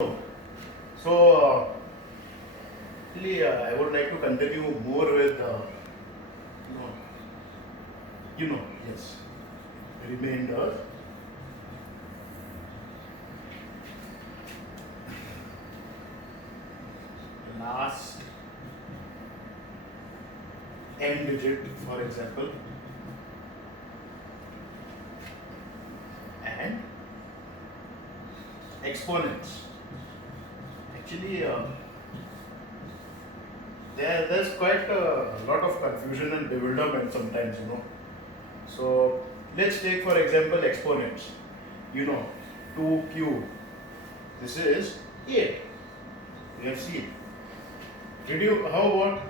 So, really, I would like to continue more with, you know, yes, remainder. Last n digit, for example, and exponents. Actually, there's quite a lot of confusion and bewilderment sometimes. So let's take for example exponents. 2 cube. This is 8. We have seen. How about,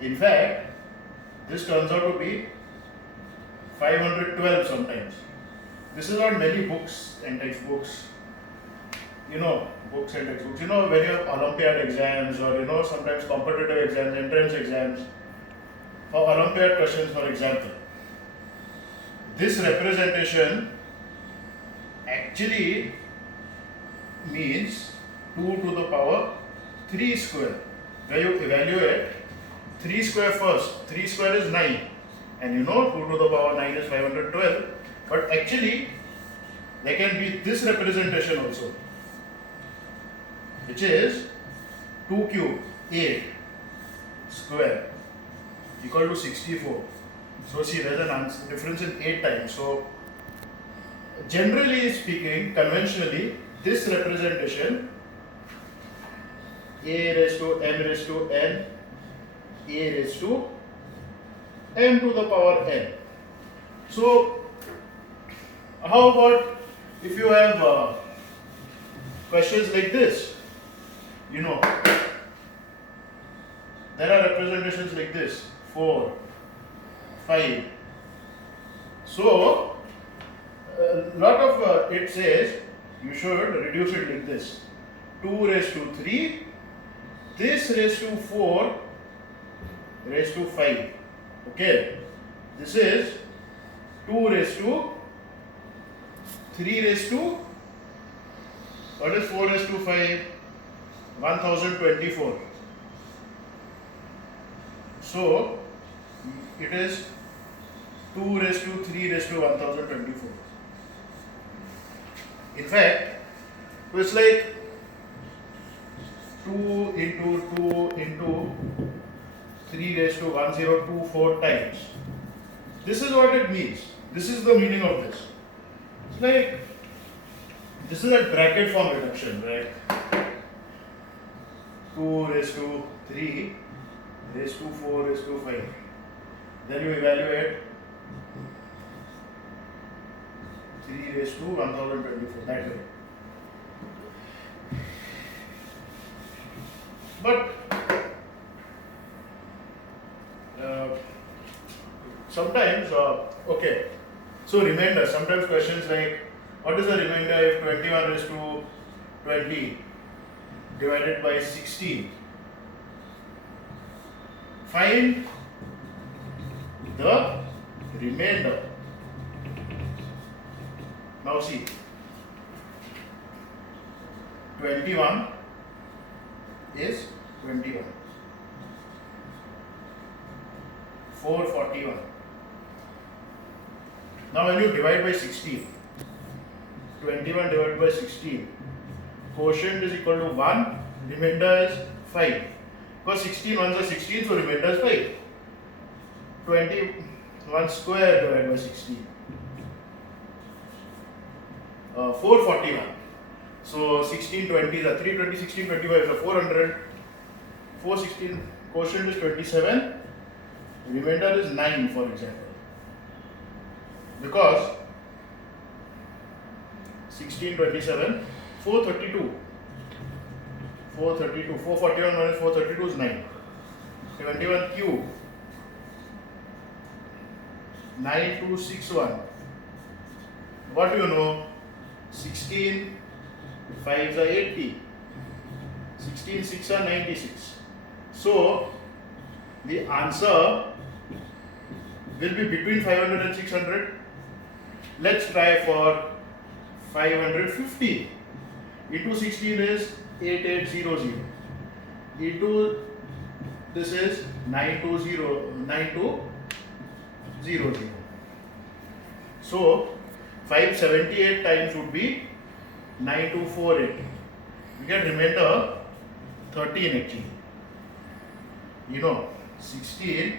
in fact, this turns out to be 512 sometimes. This is not many books and textbooks. Books and textbooks. When you have Olympiad exams or sometimes competitive exams, entrance exams, for Olympiad questions, for example, this representation actually means 2 to the power 3 square. Where you evaluate 3 square first. 3 square is 9. And 2 to the power 9 is 512. But actually, there can be this representation also, which is 2 cube 8 square equal to 64. So see, there's an answer difference in 8 times. So generally speaking, conventionally, this representation a raised to m raised to n, a raised to m to the power n. So how about if you have questions like this? There are representations like this: 4, 5. So a lot of it says you should reduce it like this: 2 raised to 3, this raised to 4 raised to 5. Okay, this is 2 raised to 3 raised to, what is 4 raised to 5? 1024. So it is 2 raised to 3 raised to 1024. In fact, so it's like 2 into 2 into 3 raised to 1024 times. This is what it means. This is the meaning of this. It's like, this is a bracket form reduction, right? 2 raised to 3 raised to 4 raised to 5. Then you evaluate 3 raised to 1024, that way. But sometimes, okay, so remainder, sometimes questions like, what is the remainder if 21 raised to 20 divided by 16? Find the remainder. Now see, 21 is 21. 441. Now when you divide by 16, 21 divided by 16, quotient is equal to 1, remainder is 5. Because 16 ones are 16, so remainder is 5. 21 square divided by 16. 441. So 16 20s are 320, 16 25 is 400. 416, quotient is 27. Remainder is 9, for example. Because 16 27, 432. 432. 441 minus 432 is 9. 21 cube. 9261. What do you know? 16 5s are 80. 16 6 are 96. So the answer will be between 500 and 600. Let's try for 550 into 16 is 8800 into this is 9200. So 578 times would be 9248. We get remainder 13 actually. 16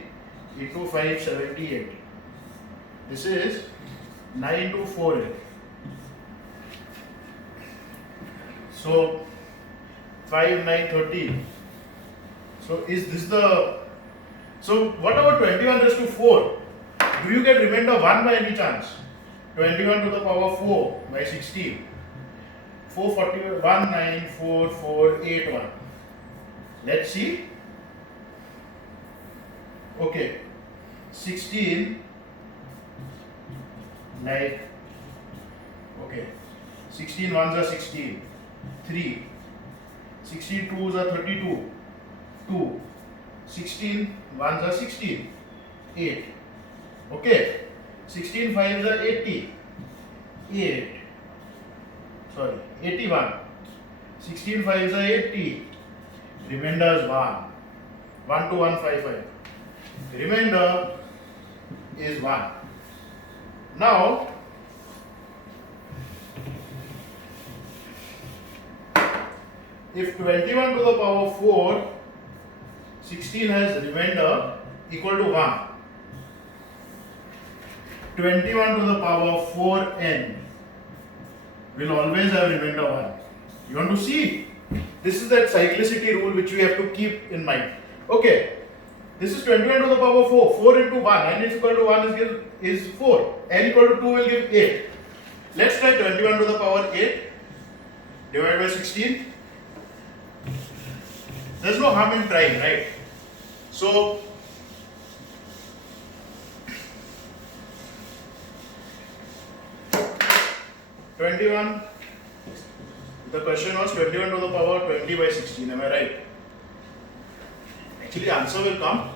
into 578. This is 9248. So 5 9 13. So is this the, so what about 21 raised to 4? Do you get remainder 1 by any chance? 21 to the power 4 by 16. 441 94481. Let's see. Okay. 16 like, okay, 16 ones are 16, 3, 16 twos are 32, 2, 16 ones are 16, 8, okay, 16 fives are 80, 81, 16 fives are 80, remainder is 1, 1 to 155, remainder is 1. Now, if 21 to the power 4, 16 has remainder equal to 1. 21 to the power 4n will always have remainder 1. You want to see? This is that cyclicity rule which we have to keep in mind. Okay. This is 21 to the power 4. 4 into 1. N is equal to 1 is 4. N equal to 2 will give 8. Let's try 21 to the power 8 divided by 16. There's no harm in trying, right? So, the question was 21 to the power 20 by 16. Am I right? Actually, answer will come.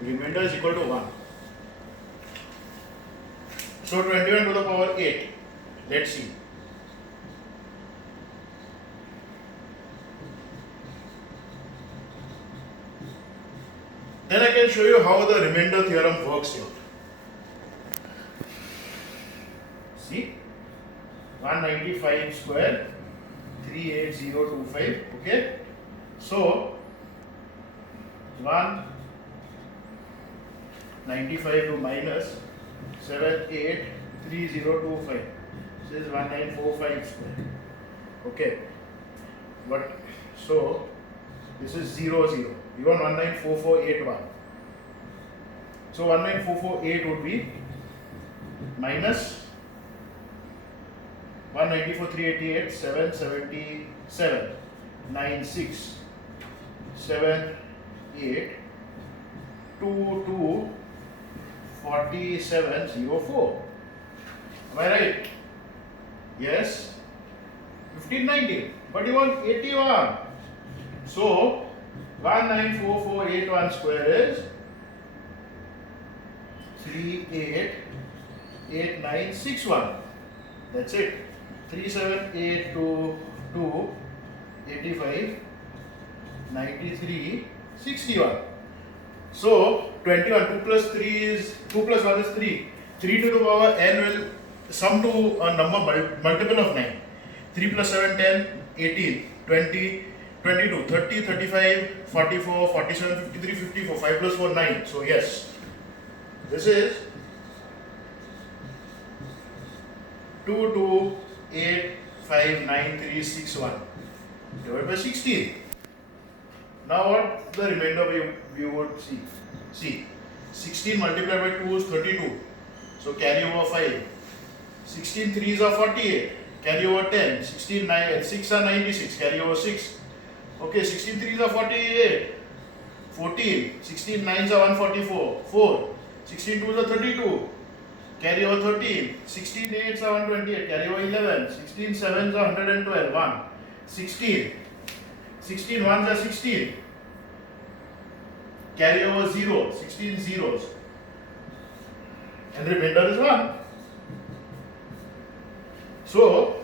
Remainder is equal to 1. So 21 to the power 8. Let's see. Then I can show you how the remainder theorem works here. See? 195 square 38025. Okay? So 195 to minus 783025. This is 1945 square. Okay. But so this is 0 0. You want 194481. So 19448 would be minus 194,388, 777, 96, 78, 22, 4704. Am I right? Yes. 1590. But you want 81. So 194481 square is 388961. That's it. 37822 85 93 61. So 21, 2 plus 3 is 2 plus 1 is 3. 3 to the power n will sum to a number multiple of 9. 3 plus 7 10 18 20 22 30 35 44 47 53 54. 5 plus 4 9. So yes, this is 22859361 divided by 16. Now what the remainder we would see? See, 16 multiplied by 2 is 32. So carry over 5. 16 3s are 48. Carry over 10. 16 6 are 96. Carry over 6. Okay, 16 3s are 48. 14. 16 9s are 144. 4. 16 2s are 32. Carry over 13. 16 8s are 128. Carry over 11. 16 7s are 112. 1. 16. 16 1s are 16. Carry over 0. 16 zeros. And remainder is 1. So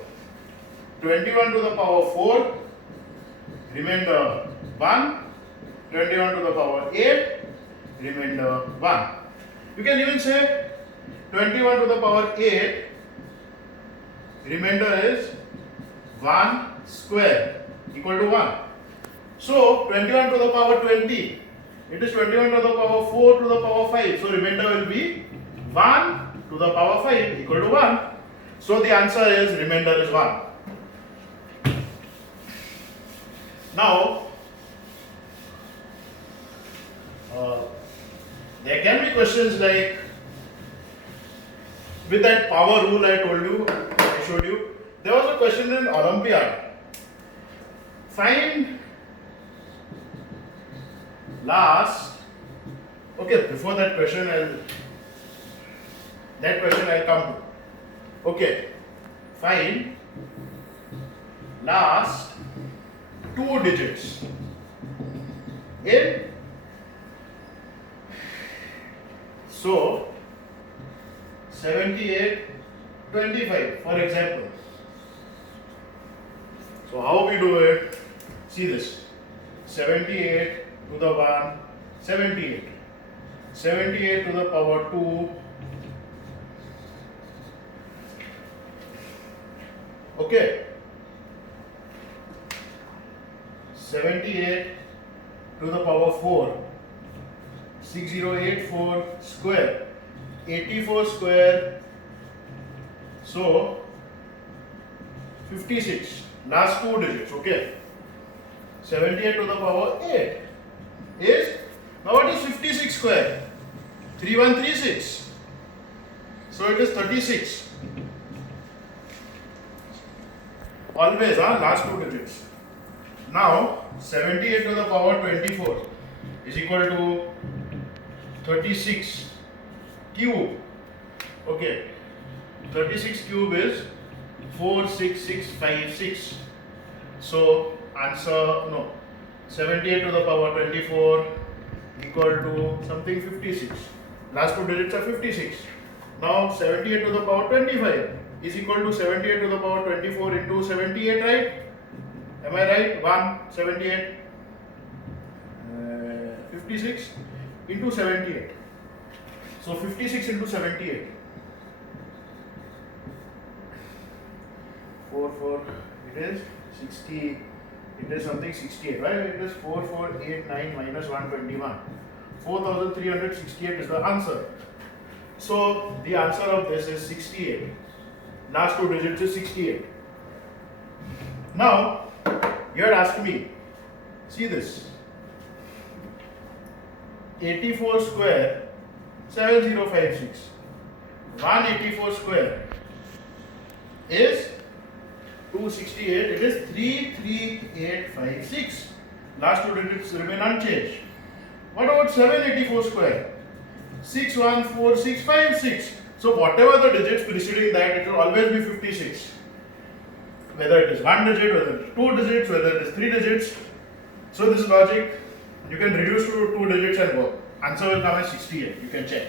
21 to the power 4, remainder 1, 21 to the power 8, remainder 1. You can even say 21 to the power 8, remainder is 1 square equal to 1. So 21 to the power 20, it is 21 to the power 4 to the power 5. So remainder will be 1 to the power 5 equal to 1. So the answer is remainder is 1. Now, there can be questions like, with that power rule I showed you, there was a question in Olympiad. Find last, okay, before that question I'll come to. Okay, find last 2 digits in, so 78, 25 for example. So how we do it? See this, 78 to the 1, 78, 78 to the power 2, okay, 78 to the power 4, 6084 square, 84 square, so 56, last 2 digits, okay. 78 to the power 8 is, now what is 56 square? 3136, so it is 36. Always last 2 digits. Now 78 to the power 24 is equal to 36 cube. Okay, 36 cube is 46656. So answer, no, 78 to the power 24 equal to something 56. Last 2 digits are 56. Now 78 to the power 25 is equal to 78 to the power 24 into 78, right? Am I right? 178, 56 into 78. So 56 into 78. 4, it is 60, it is something 68, right? It is 4489 minus 121. 4368 is the answer. So the answer of this is 68. Last 2 digits is 68. Now, you had asked me, see this, 84 square, 7056. 184 square is 268, it is 33856. Last 2 digits remain unchanged. What about 784 square? 614656. So whatever the digits preceding that, it will always be 56. Whether it is 1 digit, whether it is 2 digits, whether it is 3 digits. So this logic, you can reduce to 2 digits and work. Answer will come as 68. You can check.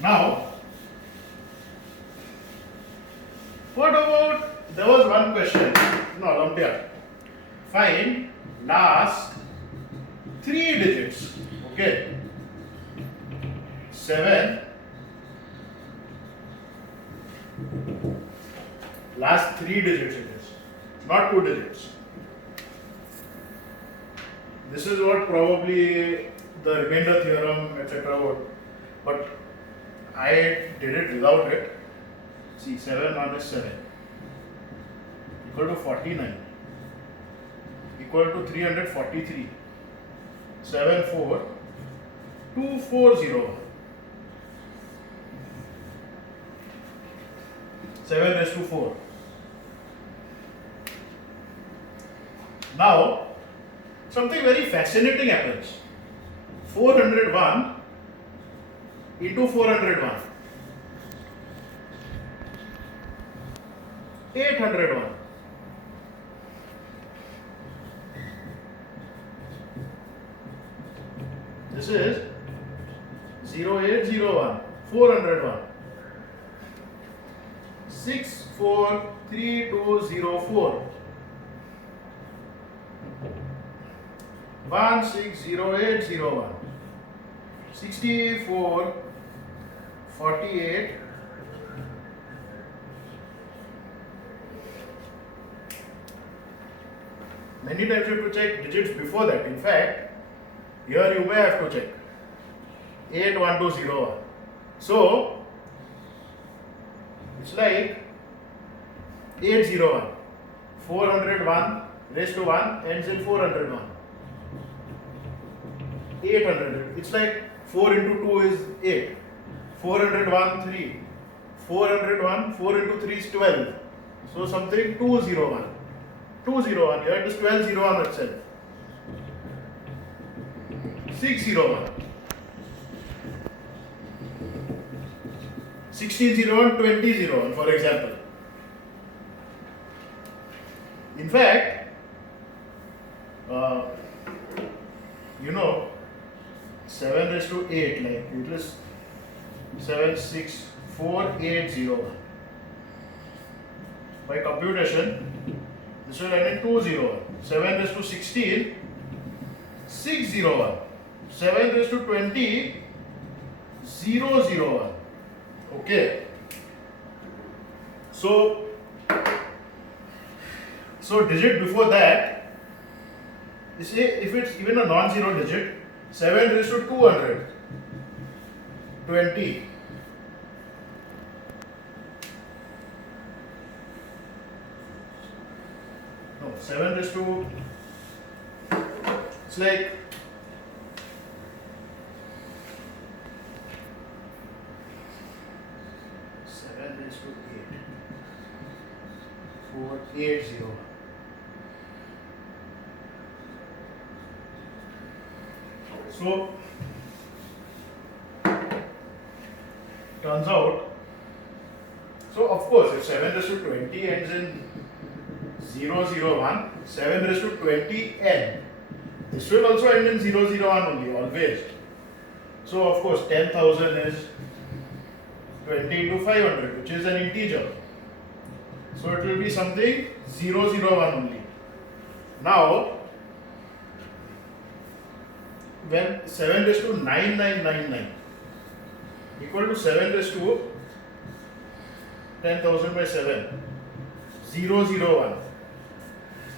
Now, what about, there was one question in Olympiad. Find last 3 digits. Okay. 7. Last 3 digits it is, not 2 digits. This is what probably the remainder theorem, etc. would, but I did it without it. See, 7 minus 7 equal to 49 equal to 343. 7 4 2401. 7 raised to 4. Now, something very fascinating happens. 401 into 401. 801. This is 0801, 401. 643,204. 160801. 6448. Many times you have to check digits before that. In fact, here you may have to check 81201. So it's like 801. 401 raised to 1 ends in 401. 800. It's like 4 into 2 is 8. 401, 3. 401, 4 into 3 is 12. So something 201. 201. Here it is 1201 itself. 601. 1601, 2001 for example. In fact, you know, 7 raised to 8, like it is 764,801. By computation, this will end in 201. 7 raised to 16, 601. 7 raised to 20, 001. Okay. So digit before that, you see, if it's even a non-zero digit, 7 raised to 200, 20. No, 7 raised to, it's like 7 raised to 8, 480. So turns out, so of course if 7 raised to 20 ends in 001, 7 raised to 20 n, this will also end in 001 only, always. So of course 10,000 is 20 into 500, which is an integer. So it will be something 001 only. Now when 7 raised to 9999 equal to 7 raised to 10,000 by 7, 001.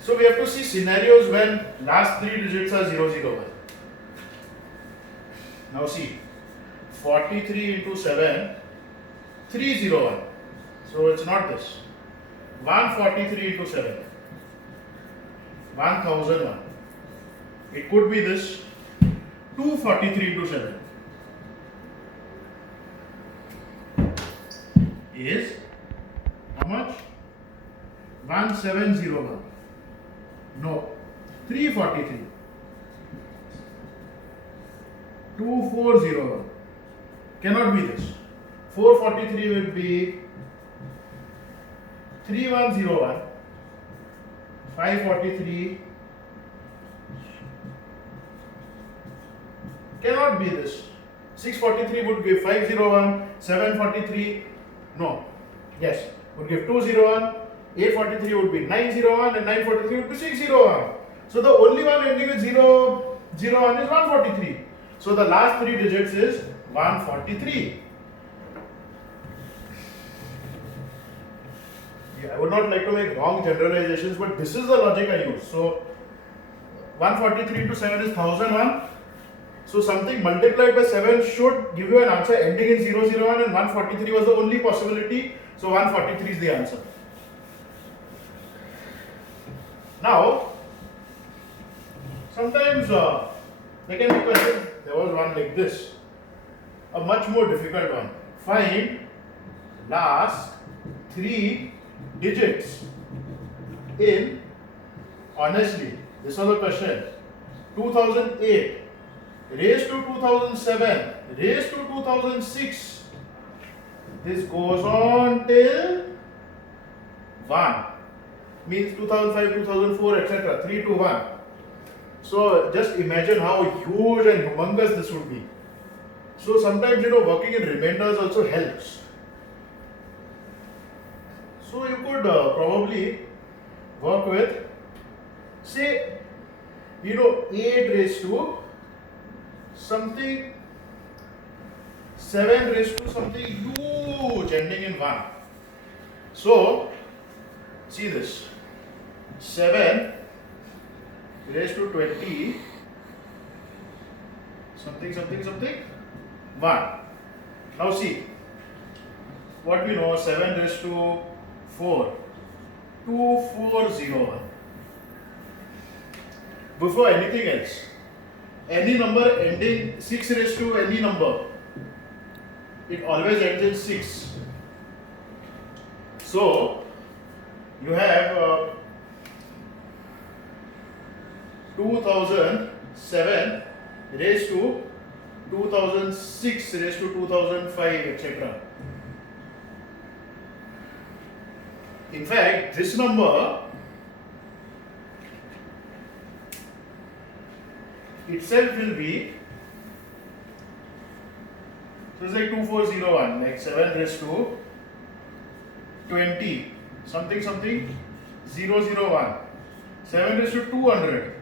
So we have to see scenarios when last 3 digits are 001. Now see, 43 into 7, 301. So it's not this. 143 into 7, 1001. It could be this. 243 into 7 is how much? 1701. No, 343. 2401. Cannot be this. 443 will be 3101. 543. Cannot be this. 643 would give 501, 743, no, yes, would give 201, 843 would be 901, and 943 would be 601. So the only one ending with 001 is 143. So the last 3 digits is 143. Yeah, I would not like to make wrong generalizations, but this is the logic I use. So 143 into 7 is 1001. So something multiplied by 7 should give you an answer ending in 001, and 143 was the only possibility. So 143 is the answer. Now, sometimes there can be questions. There was one like this, a much more difficult one. Find last 3 digits in, honestly, this was the question, 2008 raised to 2007 raised to 2006. This goes on till 1, means 2005, 2004, etc. 3 to 1. So just imagine how huge and humongous this would be. So sometimes, working in remainders also helps. So you could probably work with, say, 8 raised to something, 7 raised to something huge ending in 1. So, see this, 7 raised to 20 something 1. Now see, what we know, 7 raised to 4, 2401. Before anything else, any number ending 6 raised to any number, it always ends in 6. So you have 2007 raised to 2006 raised to 2005, etc. In fact, this number itself will be, so it's like 2401, like 7 raised to 20 something 001, 7 raised to 200,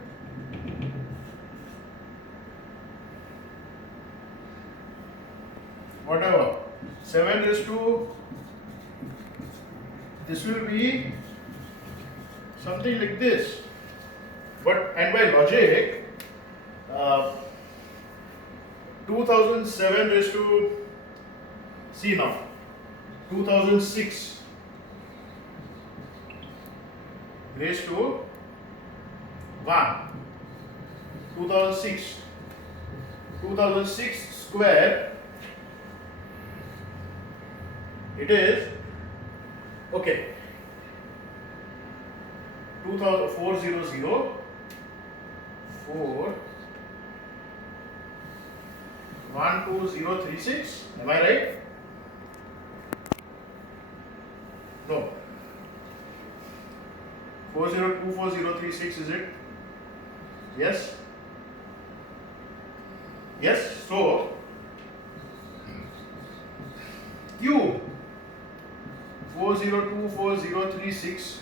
whatever, 7 raised to, this will be something like this. But and by logic, 2007 raised to, see now, 2006 raised to 1, 2006 square, it is, okay, 400 4 12036, am I right? No, 4024036, is it? Yes. Yes. So Q 4024036,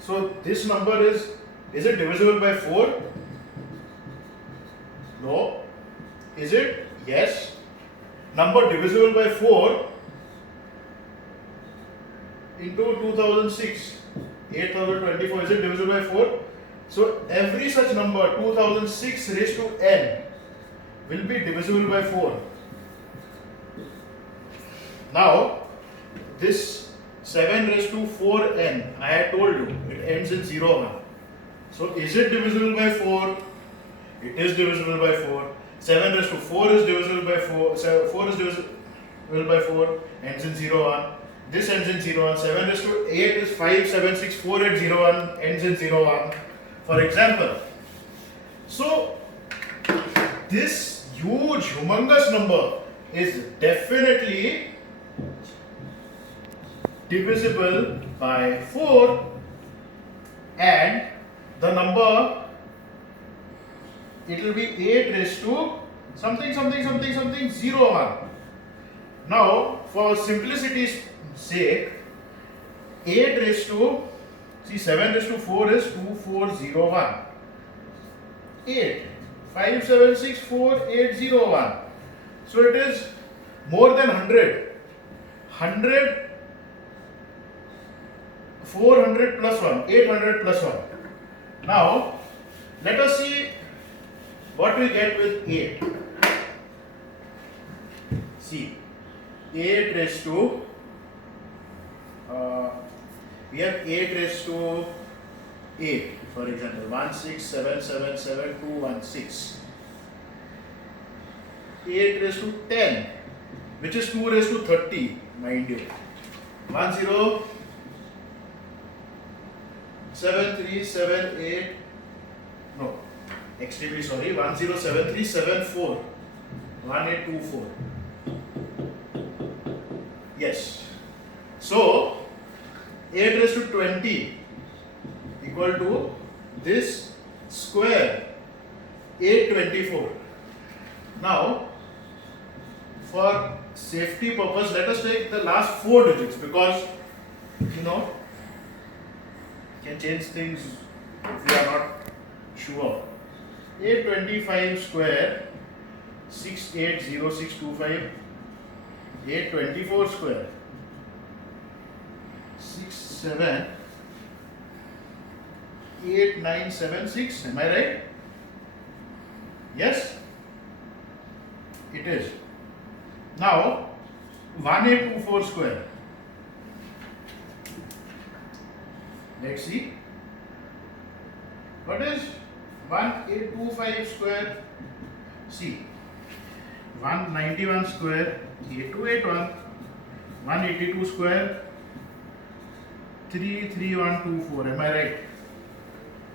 so this number is it divisible by 4? No. Is it? Yes. Number divisible by 4 into 2006, 8024, is it divisible by 4? So every such number, 2006 raised to n, will be divisible by 4. Now, this 7 raised to 4n, I had told you, it ends in 0, 1. So is it divisible by 4? It is divisible by 4. 7 raised to 4 is divisible by 4. 4 is divisible by 4, ends in 0, 1. This ends in 0, 1. 7 raised to 8 is 5, 7, 6, 4, 8, 0, 1, ends in 0, 1. For example. So, this huge, humongous number is definitely divisible by 4, and the number, it will be 8 raised to something 0, 1. Now, for simplicity's sake, 8 raised to, see, 7 raised to 4 is 2401. 8, 5, 7, 6, 4, 8, 0, 1. So it is more than 100. 100, 400 plus 1, 800 plus 1. Now, let us see what we get with 8. See, 8 raised to, we have 8 raised to 8, for example, 167777216. 8 raised to 10, which is 2 raised to 30, mind you. 107378, no, extremely sorry, 107374, 1824. Yes. So 8 raised to 20 equal to this square, 824. Now for safety purpose, let us take the last 4 digits, because can change things if we are not sure. 825 square 680625. 824 square 678976. Am I right? Yes, it is. Now 1824 square. Let's see. What is 1825 square? See, 191 square 8281. 182 square 33124. Am I right?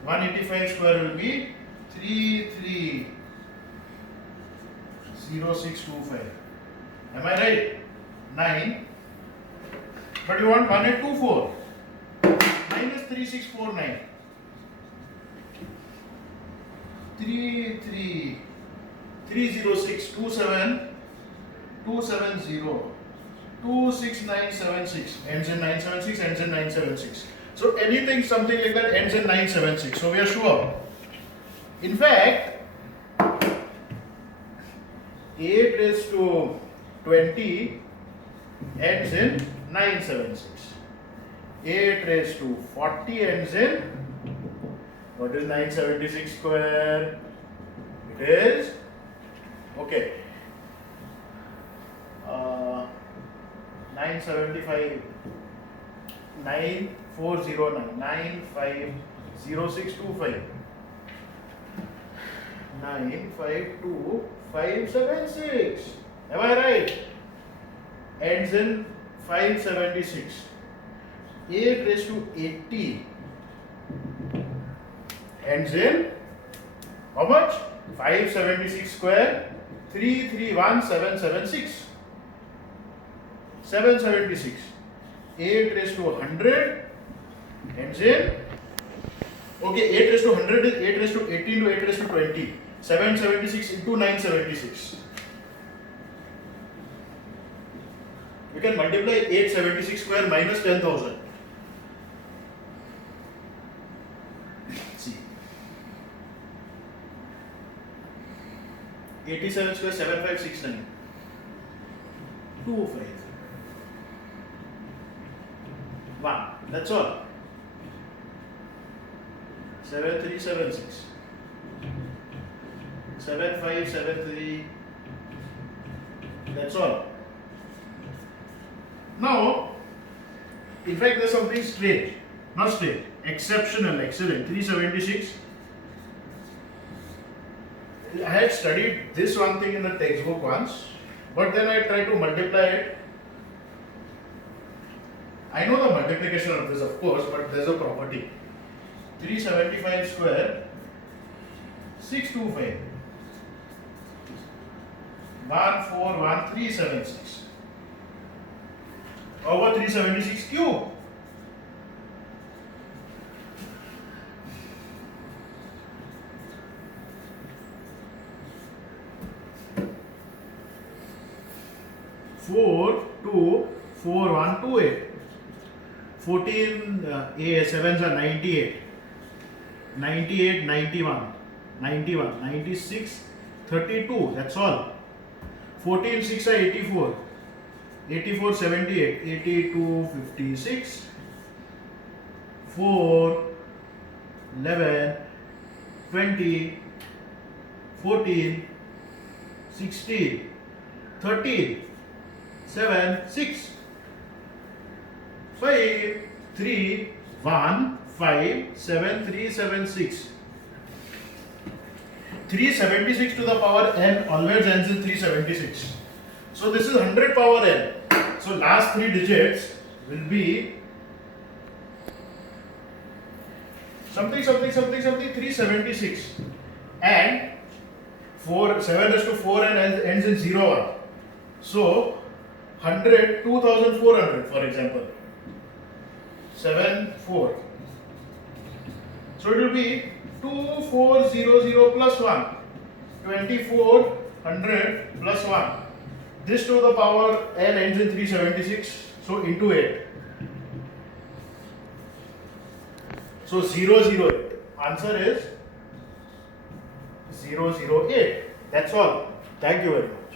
185 square will be 330625. Am I right? 9. But you want 1824. 9 is 3649. 30627 270 26976. Ends in 976, ends in 976. So anything something like that ends in 976. So we are sure. In fact, 8 raised to 20 ends in 976. 8 raised to 40 ends in, what is 976 square? It is, okay, 975, 9409, 950625, 952576. Am I right? Ends in 576. 8 raised to 80 ends in how much? 576 square 331776. 776. 8 raised to 100 ends in, okay, 8 raised to 100 is 8 raised to 18 to 8 raised to 20. 776 into 976. You can multiply 876 square minus 10,000. See. 87 square 7569. 25. 1. That's all. 7376. 7573. That's all. Now, in fact, there's something strange. Not strange. Exceptional, excellent. 376. I had studied this one thing in the textbook once, but then I tried to multiply it. I know the multiplication of this, of course, but there's a property. 375 square 625. 141376 over 376 cube. Four two 4128. 14 sevens are 98. 98, 91, 91, 96, 32. That's all. 14 6 are 84. 84 78, 82 56. 4 11 20 14 16 13 7 6 5 3 1 5 7 3 7 6. 376 to the power n always ends in 376. So this is 100 power n. So last 3 digits will be something 376, and 4 7 raised to 4 n ends in 0 1. So 100 2400, for example, 7 4. So it will be 2400 plus 1, 2400 plus 1, this to the power n ends in 376, so into 8. So 008. Answer is 008. That's all. Thank you very much.